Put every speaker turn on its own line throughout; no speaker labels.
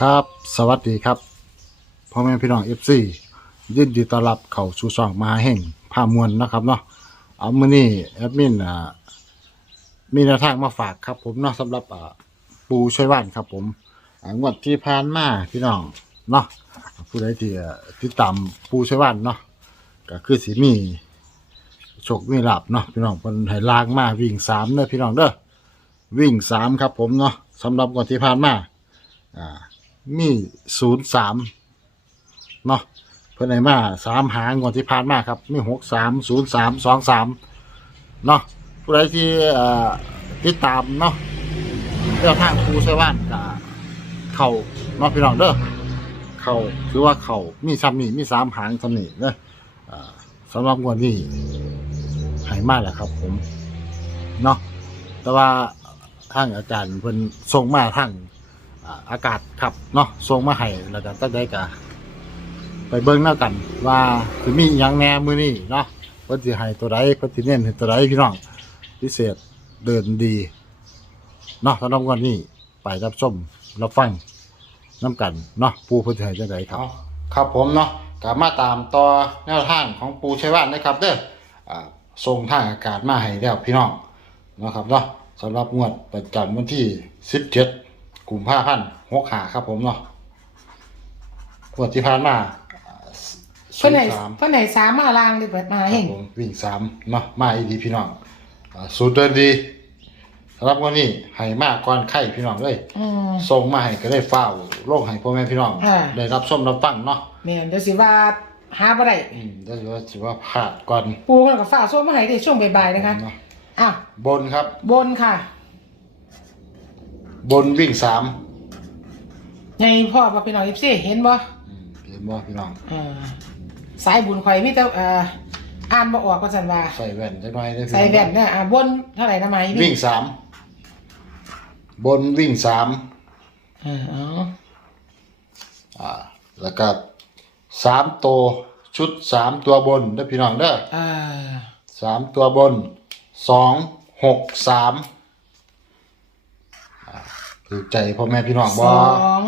ครับ สวัสดีครับพ่อแม่พี่น้องเอฟซียินดีต้อนรับเข้าสู่ช่องมหาแห่งพามวลนะครับเนาะเอามื้อนี้แอดมินอ่ามีแนวทางมาฝากครับ ผมเนาะสำหรับอ่าปูช่วยว่านครับ ผมอ่างวดที่ผ่านมาพี่น้องเนาะผู้ใดที่อ่าติดตามปูช่วยว่านเนาะก็คือสิมีโชคมีลาบเนาะพี่น้องเพิ่นให้ลางมาวิ่งสามเด้อพี่น้องเด้อวิ่งสามครับ ผมเนาะสำหรับงวดที่ผ่านมาอ่า มีศูนย์สามเนาะเพื่อนไหนมาสามหางวดที่ผ่านมาครับ มีหกสามศูนย์สามสองสามเนาะผู้ใดที่เอ่อติดตามเนาะเรื่องทางครูไซว่านกับเข่าเนาะพี่น้องเด้อเข่าถือว่าเข่ามีซ้ำนี่มีสามหางซ้ำนี่เด้ออ่าสำหรับงวดนี้หายมากแหละครับ ผมเนาะแต่ว่าทางอาจารย์เพิ่นส่งมาทาง อากาศครับเนาะส่งมาให้แล้วก็ตั้งได้กะไปเบิ่งหน้ากัน ว่าสิมีหยังแหน่มือนี้เนาะเพิ่นสิให้ตัวใดเพิ่นสิเน้นให้ตัวใดพี่น้องพิเศษเดินดีเนาะสำหรับวันนี้ไปรับชมรับฟังน้ำกันเนาะปูเพิ่นสิให้จังไดครับ ครับผมเนาะก็มาตามต่อแนวทางของปูชัยวัฒน์นะครับ เด้ออ่าส่งทางอากาศมาให้แล้วพี่น้องนะครับเนาะสำหรับงวดประจำวันที่ 17 กลุ่มผ้าพันหกหาครับผมเนาะงวดที่ผ่านมา
เพื่อนไหน
สาม
เพื่อนไหนสามมาลางเลยเปิดมา
ค
เห็
รับ
น
ผมวิ่งสามเนาะมาอีดีพี่น้องอ่าสูตรเดินดีสำหรับวันนี้ให้มากก่อนไข่พี่น้องเลย
อืม
ส่งมาให้ก็ได้ฟ้าวลงให้พ่อแม่พี่น้อง
อ่า
ได้รับส้มรับฟังเนาะ
แม่นเดี๋ยวสิว่าหาบ่ได้
อืมได้ว่าสิว่าพลาดก่อน
ปูกันกับฝ้าโซ่มาให้ได้ช่วงบ่ายๆนะคะ
เนาะ
อะ
บนครับ
บนค่ะ
บนวิ่งสาม
ไงพ่อมาเป็นหน่อยสิเห็นบ่
อืมเห็นบ่พี่น้อง
อ่าสายบุญข่อยมีแต่เอ่ออ่านบ่ออกว่าซั่นว่า
ใส่แว่นจักหน่อยได้อพี่
ใส่
น้อง
แว่นเนี่ยอ่าบนเท่าไหร่นะไหม
วิ่งสามบนวิ่งสาม
เออเอา
อ่า แล้วก็สามตัวชุดสามตัวบนได้อพี่น้องเด้อ
อ่า
สามตัวบนสองหกสามอ่า ถือใจพ่อแม่พี่น้อง
ส
บ่
อง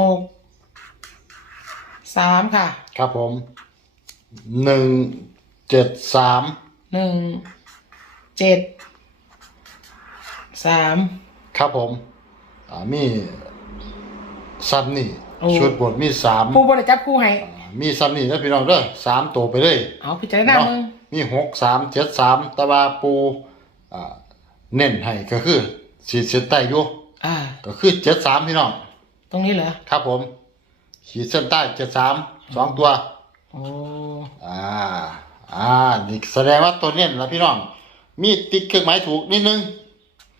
หกสามค่ะ
ครับผมหนึ่งเจ็ดสาม
หนึ่งเจ็ดสาม
ครับผมอ่ามีซันนี่
โอ้
ชุดบทมีสาม
ปูบ่ได้จับคู่ให้
มีซันนี่นะพี่น้องเด้อสามตัวไปเลย
เอาพิจารณา
เนาะ
มึง
มีหกสามเจ็ดสามตะวาปูอ่าเน้นให้ก็คือขีดเส้นใต้อยู่
อ่า
ก็คือเจ็ดสามพี่น้อง
ตรงนี้เหรอ
ครับผม ขีดเส้นใต้เจ็ดสามสองตัว
โอ้
อ่า อ่า นี่แสดงว่าตัวเน้นแล้วพี่น้อง มีติ๊กเครื่องหมายถูกนิดนึง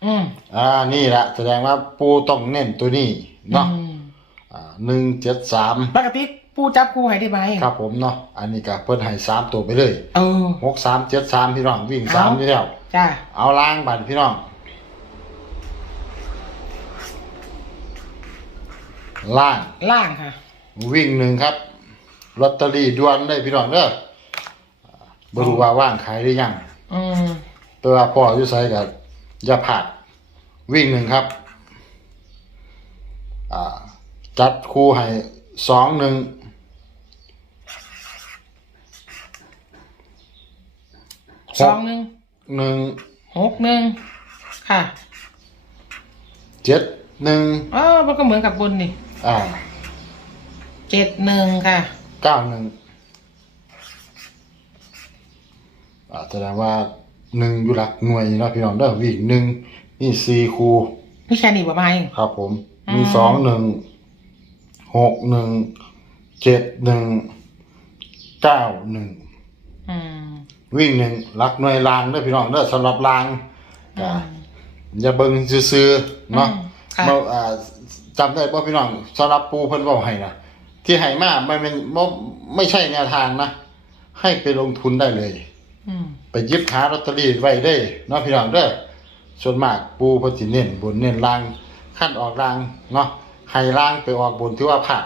อืม
อ่า นี่แหละแสดงว่าปูต้องเน้นตัวนี้เนาะ
อืม
อ่าหนึ่งเจ็ดสาม
ปกติปูจับคู่ให้ได้ไหม
ครับผมเนาะ อันนี้ก็เพิ่นให้สามตัวไปเลย
เออ
หกสามเจ็ดสามพี่น้องวิ่งสาม
เอา
นี่แล้ว
จ้า
เอาล้างบัตรพี่น้อง ล่าง
ล่างค่ะ
วิ่งหนึ่งครับลอตเตอรี่ด่วนได้พี่น้องเด้ออ่าบ่รู้ว่าว่างขายได้ยัง
อืม
แต่ว่าพ่ออยู่ไสกับอย่าผาดวิ่งหนึ่งครับอ่าจัดคู่ให้สองหนึ่ง
สองหนึ่ง
หนึ่ง
หกหนึ่งค่ะ
เจ็ดหนึ่ง
อ๋อมันก็เหมือนกับบนนี่
อ่า
เจ็ดหนึ่งค่ะ
เก้าหนึ่งอ่าแสดงว่าหนึ่งอยู่หลักหน่วยเนาะพี่น้องเด้อวิ่งหนึ่งนี่สี่คู่
พี่แค่นี้ประมาณ
ครับผม
อืม
มีสองหนึ่งหกหนึ่งเจ็ดหนึ่งเก้าหนึ่ง
อืม
วิ่งหนึ่งรักหน่วยรางเด้อพี่น้องเด้อสำหรับราง
อื
อ่ามอย่าเบิ่งซื่อๆเนาะ
อืมค่ะ
เมื่ออ่า จำได้ป่ะพี่น้องสำหรับปูเพิ่นบอกให้นะที่ให้มาไม่เป็นบ่ไม่ใช่แนวทางนะให้ไปลงทุนได้เลย
อืม
ไปหยิบหาลอตเตอรี่ไว้ได้เนาะพี่น้องเด้อส่วนมากปูเพิ่นสิเน้นบนเน้นล่างขั้นออกล่างเนาะให้ล่างไปออกบนที่ว่าผ่าน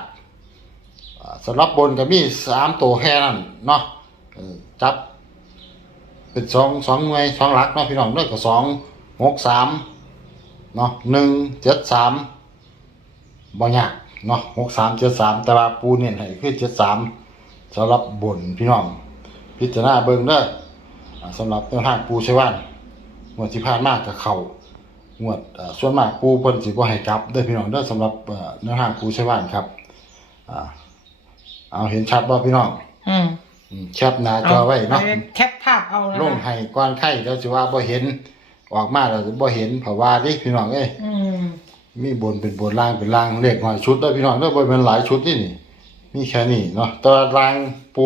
อ่าสำหรับบนก็มีสามตัวแค่นั้นเนาะเออจับ เป็นสองสองหน่วยสองหลักเนาะพี่น้องเด้อก็สองหกสามเนาะหนึ่งเจ็ดสาม บ่ยากเนาะหกสามเจ็ดสามแต่ว่าปูเน้นให้คือเจ็ดสามสำหรับบนพี่น้อง พิจารณาเบิ่งเด้ออ่าสำหรับแนวทางปูใช้ว่านงวดที่ผ่านมากับเขางวดอ่าส่วนมากปูเพิ่นสิบ่ให้กลับเด้อพี่น้องเด้อสำหรับเอ่อแนวทางปูใช้ว่านครับอ่าเอาเห็นชัดบ่พี่น้อง
อืม
อืมแคปหน้าจอไว้เนาะ
อแคปภาพเอานะ
ลงให้ก่อนไข่แล้วสิว่าบ่เห็นออกมาแล้วบ่เห็นเพราะว่าดิพี่น้องเอ้ย
อื ม
มีบนเป็นบนล่างเป็นล่างเลขหน่อยชุดเด้อพี่น้องเด้อบ่แม่นหลายชุดนี่นี่ มีแค่นี้เนาะแต่ว่าล่างปู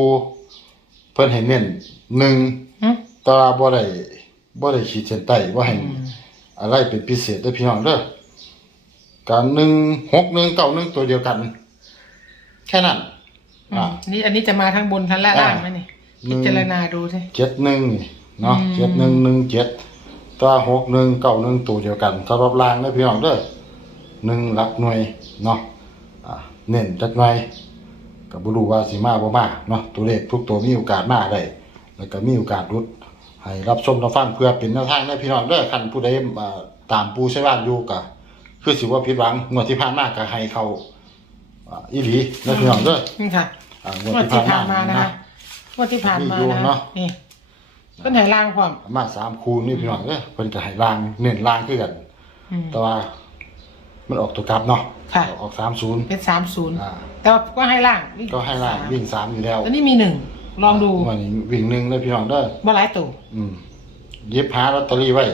เพิ่นให้เน้นหนึ่ง
หึ
แต่ว่าบ่ได้บ่ได้ขีดเส้นใต้บ่ให้
อืม
อะไรเป็นพิเศษเด้อพี่น้องเด้อการหนึ่งหกหนึ่งเก้าหนึ่งตัวเดียวกัน แค่นั้น
อื
อ่า
มนี่อันนี้จะมาทั้งบนทั้งล่าง
อ่า
ไหมนี่
หนึ่
พิ
ง
จารณาดูสิ
เจ็ดหนึ่งนี่เนาะ
อืม
เจ็ดหนึ่งหนึ่งเจ็ดตัวหกหนึ่งเก้าหนึ่งตัวเดียวกันสำหรับล่างเด้อพี่น้องเด้อ หนึ่งหลักหน่วยเนาะอ่าเน้นจักหน่อยก็บ่รู้ว่าสิมาบ่มาเนาะตัวเลขทุกตัวมีโอกาสมาได้แล้วก็มีโอกาสรุดให้รับชมรับฟังเพื่อเป็นแนวทางให้พี่น้องเด้อคันผู้ใดอ่าตามปูใช้บ้านอยู่ก็คือสิว่าผิดหวังงวดที่ผ่านมาก็ให้เขาอ่าอีหลีนะพี่น้องเด้อ
นี่ค่ะ
อ่าง
ง
วด
วด
ที่
ที่
ผ่า
ผ่านน
มา
มานะ
นะ คะ
งวดที่ผ่านมา
มีอยู่
นะ
เนาะ
นี่ก็ไหนล่างพร้อม
มาสามคูณนี่พี่น้องเด้อเพิ่นก็ให้ล่างเน้นล่างคือกัน
อืม
แต่ว่า มันออกตัวกลับเนาะ
ค่ะ
ออกสามศูนย์
เป็นสามศูนย์
อ่า
แต่ว่าก็ให้ล่างวิ่ง
ก็ให้ล่าง
สม
วิ่งสามอยู่แล้ว
แล้วนี่มีหนึ่งลองดู
วันนี้วิ่งหนึ่งเลยพี่น้องเด้อ
ว่าหลายตัว
อืมเย็บหาลอตเตอรี่ไว้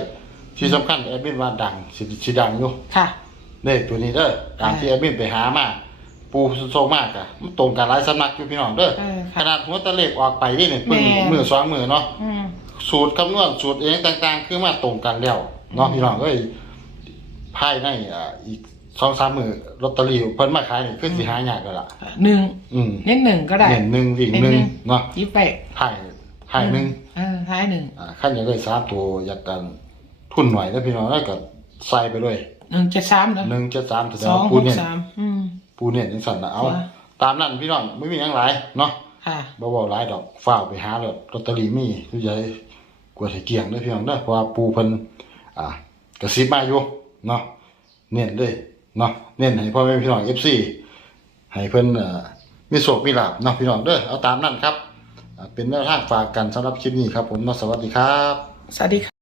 ที่สำคัญแอดมินว่าดังสิสิดังอยู่
ค่ะ
เลขตัวนี้เด้อตามที่แอดมินไปหามาปูโซมากอะมันตรงกันหลายสำนักอยู่พี่น้องเด้อ
เออ
ข
ค่ะ
นาดหัวตะเลขออกไปนี่เนี่ยเพิ่ง
แม่
มือสองมือเนาะ
อืม
สูตรคำนวณสูตรเองต่างๆ คือมาตรงกันแล้วเนาะพี่น้องเอ้ย ภายในอ่าอีกสองสามมือลอตเตอรี่เพิ่นมาขายนี่คือสิหายากแล้วล่ะ
หนึ่ง
อืม
เน้นหนึ่งก็ได้
เน้นหนึ่งวิ่ง
เน้น
หนึ่ง
หนึ่ง
เนาะ
ยิบไป
ถ่ายถ่ายหนึ่ง
เออท้ายหนึ่ง
อ่าขั้นอยากได้สามตัวอยากกันทุนหน่อยแล้วพี่น้องแล้วก็ใส่ไปด้วย
หนึ่งเจ็ดสามเหรอ
หนึ่งเจ็ดสามแสด
ส
ง
อง
ว่า
ห
ปู
ก
เนี่ย
สามอืม
ปูเนี่ยจังสั่นนะเอา
ค่ะ
ตามนั้นพี่น้องไม่มีหยังหลายเนาะ
ค่ะ
บ่เว้าหลายดอกฝ้าวไปหาแล้วลอตเตอรี่มีอยู่ใหญ่กว่าสิเกลี้ยงเด้อพี่น้องเด้อเพราะว่าปูเพิ่นอ่ากระซิบมาอยู่ เนาะเน้นเลยเนาะเน้นให้พ่อแม่พี่น้อง FC ให้เพิ่นเอ่อมีโศกมีลาบเนาะพี่น้องเด้อเอาตามนั่นครับ เป็นแนวทางฝากกันสำหรับคลิปนี้ครับผมเนาะสวัสดีครับ
สวัสดีค่ะ